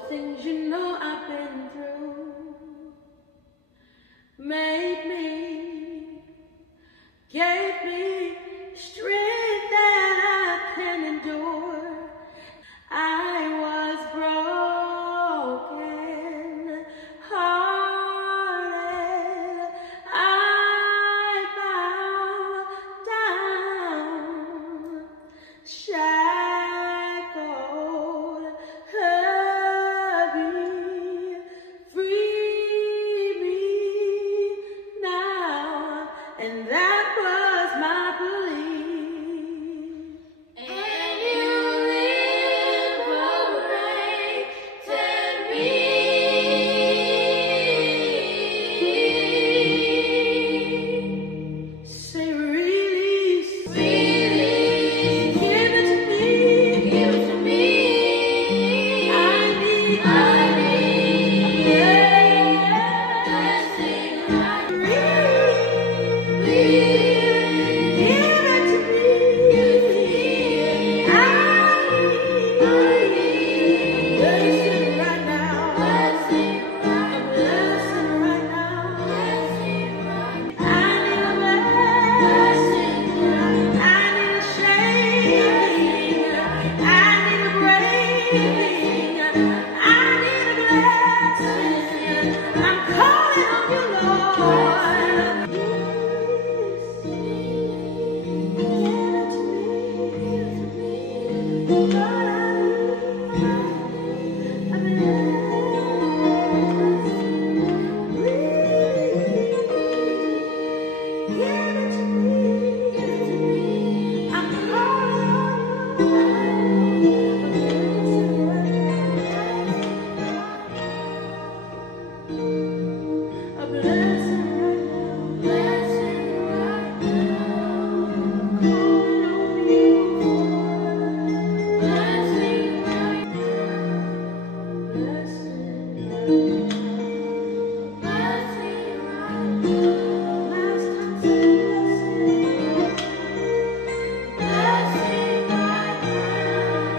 the things you know I've been through made me, gave me strength that I can endure. I was broken hearted. I bowed down, shackled, heavy. Free me now, and that was my belief. And you liberated me. Say release, Release. give it to me. Give it to me. I need I need a blessing right now. release. Give it to me. I need a blessing right now. Blessing A right blessing right now. Blessing right I need a blessing. I need a shaking. I need a breaking. I need a blessing. I'm calling on you, Lord. Give it to me. Lord, I need a blessing. Give it to me. I'm calling on you. A blessing right now. Blessing right Calling on you. Blessing right Blessing right now. Blessing right Last time say blessing. Blessing right now.